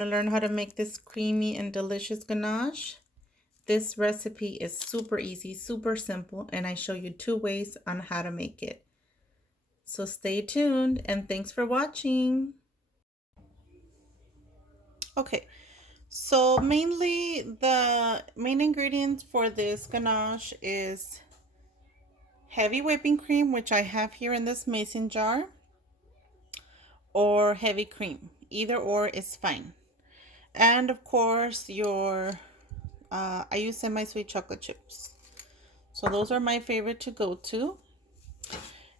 To learn how to make this creamy and delicious ganache. This recipe is super easy, super simple, and I show you 2 ways on how to make it. So stay tuned and thanks for watching. Okay, so mainly the main ingredients for this ganache is heavy whipping cream, which I have here in this mason jar, or heavy cream. Either or is fine. And of course I use semi-sweet chocolate chips. So those are my favorite to go to.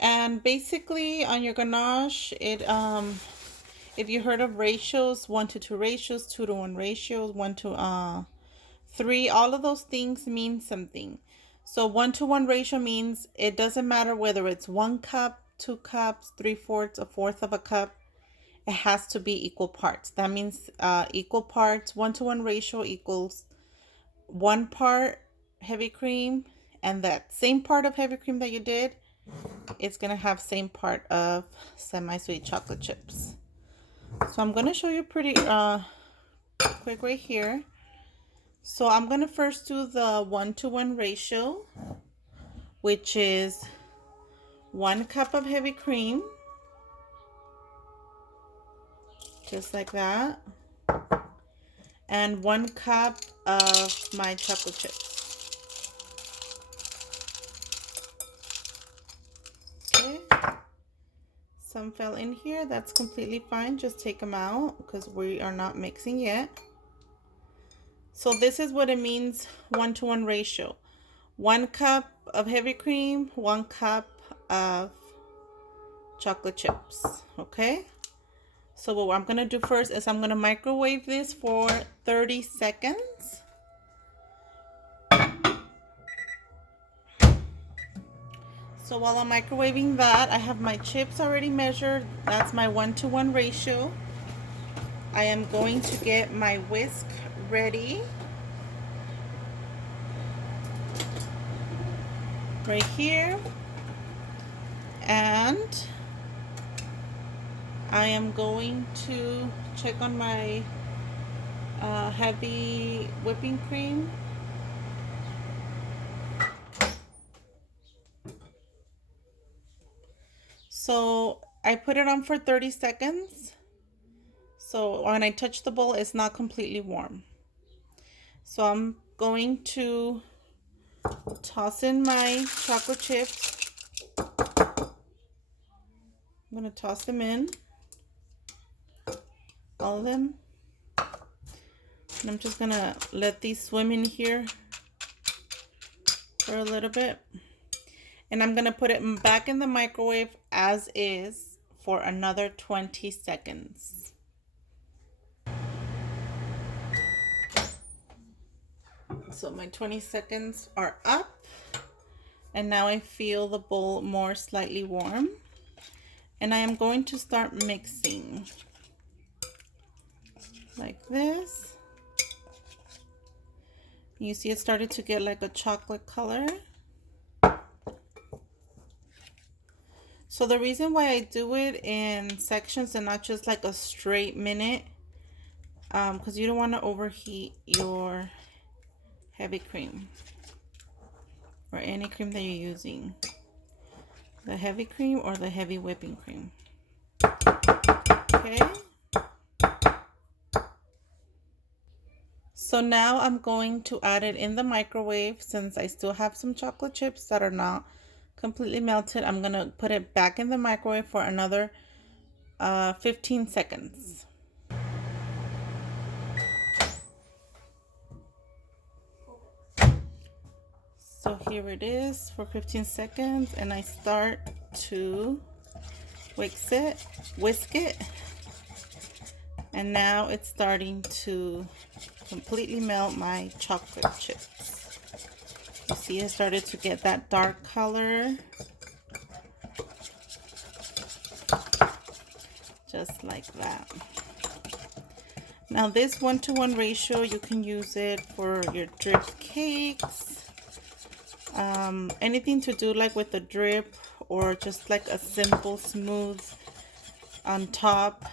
And basically on your ganache, if you heard of ratios, 1-to-2 ratios, 2-to-1 ratios, 1-to-3, all of those things mean something. So 1-to-1 ratio means it doesn't matter whether it's 1 cup, 2 cups, 3/4, a fourth of a cup. It has to be equal parts. That means equal parts. 1-to-1 ratio equals 1 part heavy cream, and that same part of heavy cream that you did, it's gonna have same part of semi-sweet chocolate chips. So I'm gonna show you pretty quick right here. So I'm gonna first do the 1-to-1 ratio, which is 1 cup of heavy cream, just like that, and 1 cup of my chocolate chips. Okay, some fell in here. That's completely fine. Just take them out because we are not mixing yet. So this is what it means, 1-to-1 ratio. 1 cup of heavy cream, 1 cup of chocolate chips. Okay, so what I'm gonna do first is I'm gonna microwave this for 30 seconds. So while I'm microwaving that, I have my chips already measured. That's my 1-to-1 ratio. I am going to get my whisk ready. Right here. And I am going to check on my heavy whipping cream. So I put it on for 30 seconds. So when I touch the bowl, it's not completely warm. So I'm going to toss in my chocolate chips. I'm going to toss them in, all of them. And I'm just going to let these swim in here for a little bit. And I'm going to put it back in the microwave as is for another 20 seconds. So my 20 seconds are up. And now I feel the bowl more slightly warm. And I am going to start mixing like this. You see it started to get like a chocolate color. So the reason why I do it in sections and not just like a straight minute, because you don't want to overheat your heavy cream or any cream that you're using, the heavy cream or the heavy whipping cream. Okay, so now I'm going to add it in the microwave. Since I still have some chocolate chips that are not completely melted, I'm gonna put it back in the microwave for another 15 seconds. So here it is for 15 seconds, and I start to whisk it, and now it's starting to completely melt my chocolate chips. You see it started to get that dark color, just like that. Now this 1-to-1 ratio, you can use it for your drip cakes, anything to do like with the drip, or just like a simple smooth on top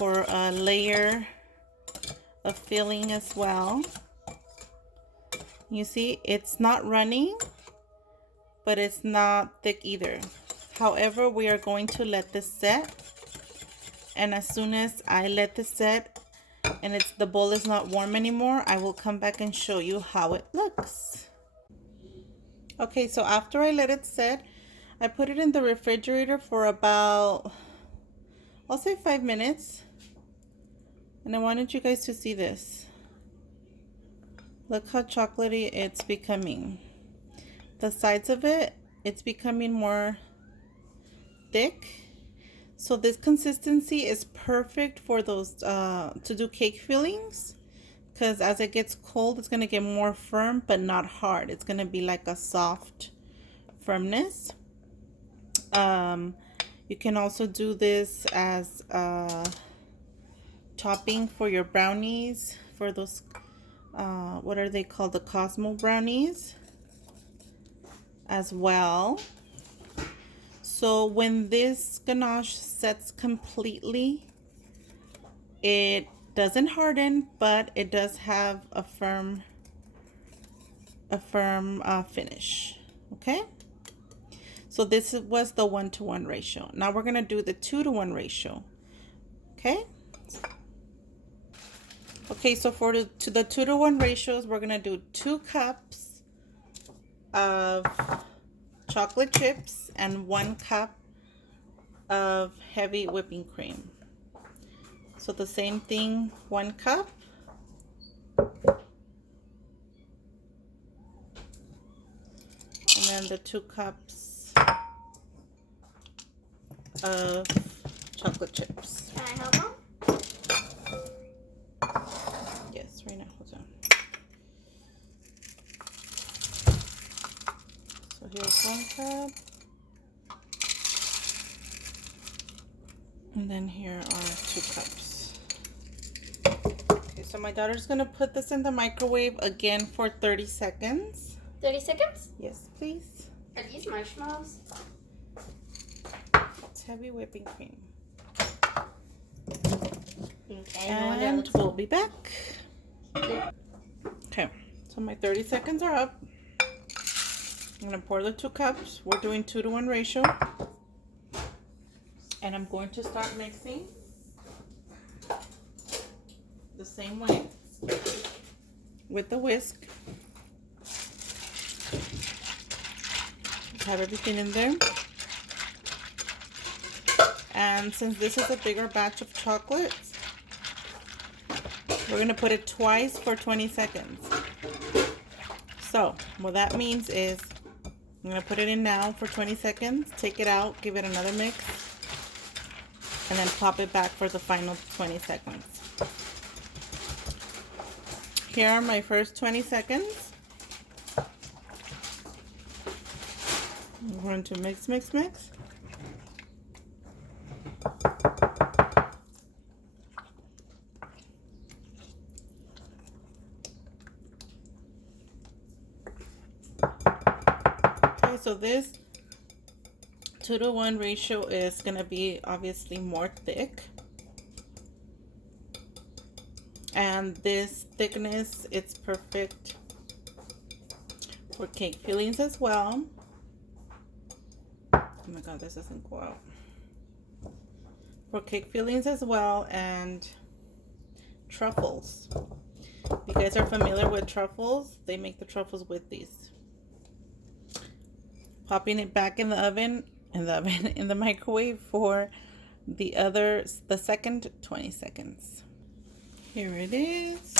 for a layer of filling as well. You see, it's not running, but it's not thick either. However, we are going to let this set, and as soon as I let this set and the bowl is not warm anymore, I will come back and show you how it looks. Okay, so after I let it set, I put it in the refrigerator for about, I'll say 5 minutes. And I wanted you guys to see this. Look how chocolatey it's becoming. The sides of it, it's becoming more thick. So this consistency is perfect for those to do cake fillings, because as it gets cold, it's going to get more firm but not hard. It's going to be like a soft firmness. You can also do this as topping for your brownies, for those what are they called, the Cosmo brownies as well. So when this ganache sets completely, it doesn't harden, but it does have a firm finish. Okay, so this was the 1-to-1 ratio. Now we're gonna do the 2-to-1 ratio. Okay, so for the 2-to-1 ratios, we're gonna do 2 cups of chocolate chips and 1 cup of heavy whipping cream. So the same thing, 1 cup. And then the 2 cups of chocolate chips. Can I help Mom? Yes, right now, hold on. So here's 1 cup. And then here are 2 cups. Okay, so my daughter's gonna put this in the microwave again for 30 seconds. 30 seconds? Yes, please. Are these marshmallows? It's heavy whipping cream. Okay, And we'll be back. Okay, so my 30 seconds are up. I'm gonna pour the 2 cups. We're doing 2-to-1 ratio. And I'm going to start mixing the same way with the whisk. Have everything in there. And since this is a bigger batch of chocolates, we're going to put it twice for 20 seconds. So what that means is I'm going to put it in now for 20 seconds, take it out, give it another mix, and then pop it back for the final 20 seconds. Here are my first 20 seconds. I'm going to mix, mix, mix. Okay, so this 2-to-1 ratio is going to be obviously more thick. And this thickness, it's perfect for cake fillings as well. Oh my god, this doesn't go out. For cake fillings as well, and truffles. If you guys are familiar with truffles, they make the truffles with these. Popping it back in the oven, in the microwave for the second 20 seconds. Here it is.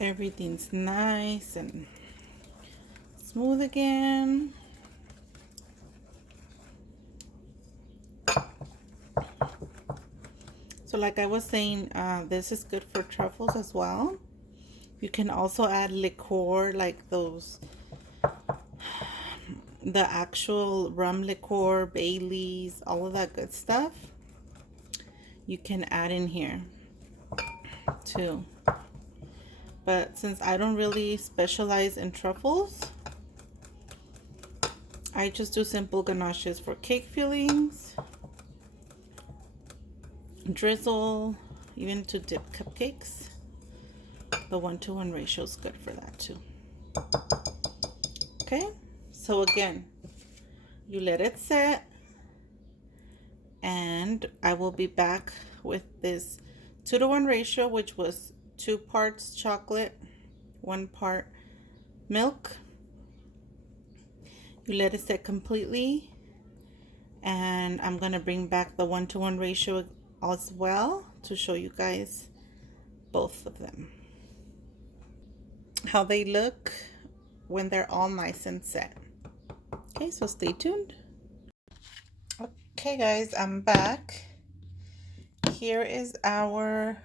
Everything's nice and smooth again. So like I was saying, this is good for truffles as well. You can also add liqueur, like those, the actual rum liqueur, Bailey's, all of that good stuff. You can add in here too. But since I don't really specialize in truffles, I just do simple ganaches for cake fillings. drizzle, even to dip cupcakes. The 1-to-1 ratio is good for that too. Okay, so again, you let it set, and I will be back with this 2-to-1 ratio, which was 2 parts chocolate, 1 part milk. You let it set completely, and I'm gonna bring back the 1-to-1 ratio as well to show you guys both of them, how they look when they're all nice and set. Okay, so stay tuned. Okay guys, I'm back. Here is our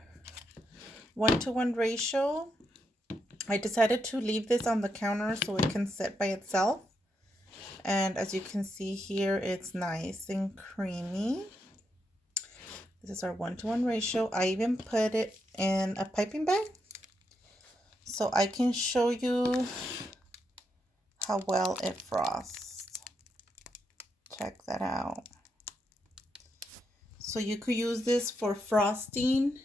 1-to-1 ratio. I decided to leave this on the counter so it can set by itself. And as you can see here, it's nice and creamy. This is our 1-to-1 ratio. I even put it in a piping bag so I can show you how well it frosts. Check that out. So you could use this for frosting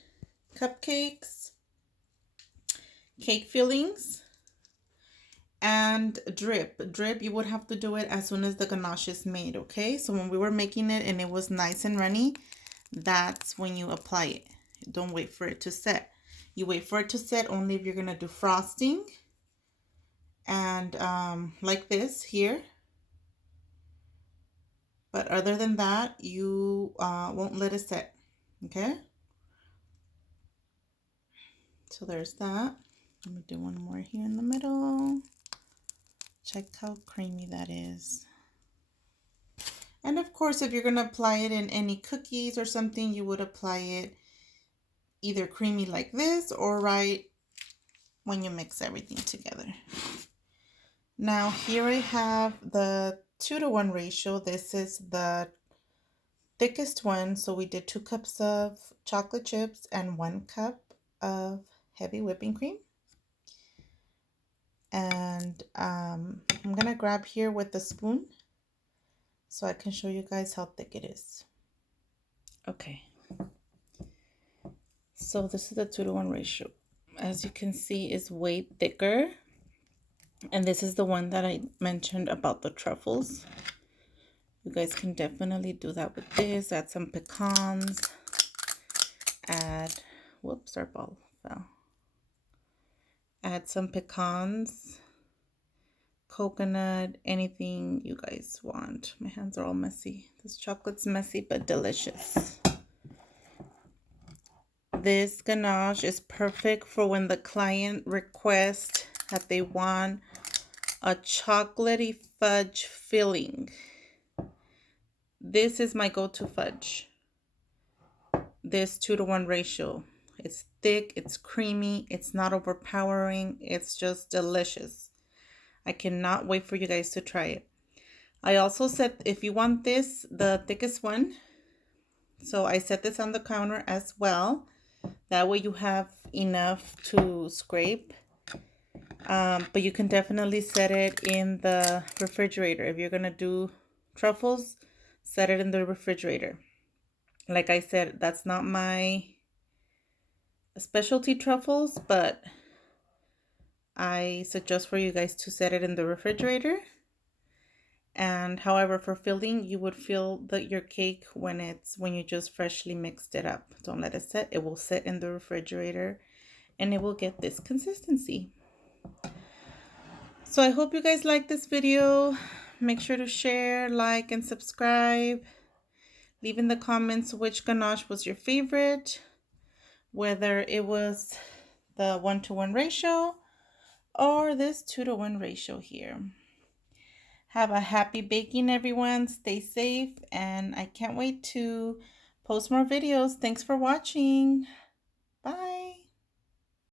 cupcakes, cake fillings, and drip. You would have to do it as soon as the ganache is made, okay? So when we were making it and it was nice and runny, that's when you apply it. Don't wait for it to set. You wait for it to set only if you're gonna do frosting, and like this here. But other than that, you won't let it set, okay? So there's that. Let me do one more here in the middle. Check how creamy that is. And of course, if you're going to apply it in any cookies or something, you would apply it either creamy like this or right when you mix everything together. Now here I have the 2-to-1 ratio. This is the thickest one. So we did 2 cups of chocolate chips and 1 cup of heavy whipping cream. And I'm going to grab here with the spoon so I can show you guys how thick it is. Okay. So this is the 2-to-1 ratio. As you can see, it's way thicker. And this is the one that I mentioned about the truffles. You guys can definitely do that with this. Add some pecans. Add, whoops, our ball fell. Add some pecans, coconut, anything you guys want. My hands are all messy. This chocolate's messy but delicious. This ganache is perfect for when the client requests that they want a chocolatey fudge filling. This is my go-to fudge. This 2-to-1 ratio. It's thick, it's creamy, it's not overpowering, it's just delicious. I cannot wait for you guys to try it. I also said if you want this, the thickest one, so I set this on the counter as well. That way you have enough to scrape. But you can definitely set it in the refrigerator. If you're going to do truffles, set it in the refrigerator. Like I said, that's not my specialty truffles, but I suggest for you guys to set it in the refrigerator. And however, for filling, you would fill your cake when you just freshly mixed it up. Don't let it set. It will sit in the refrigerator and it will get this consistency. So I hope you guys like this video. Make sure to share, like, and subscribe. Leave in the comments which ganache was your favorite, whether it was the 1-to-1 ratio or this 2-to-1 ratio here. Have a happy baking, everyone. Stay safe, and I can't wait to post more videos. Thanks for watching. Bye.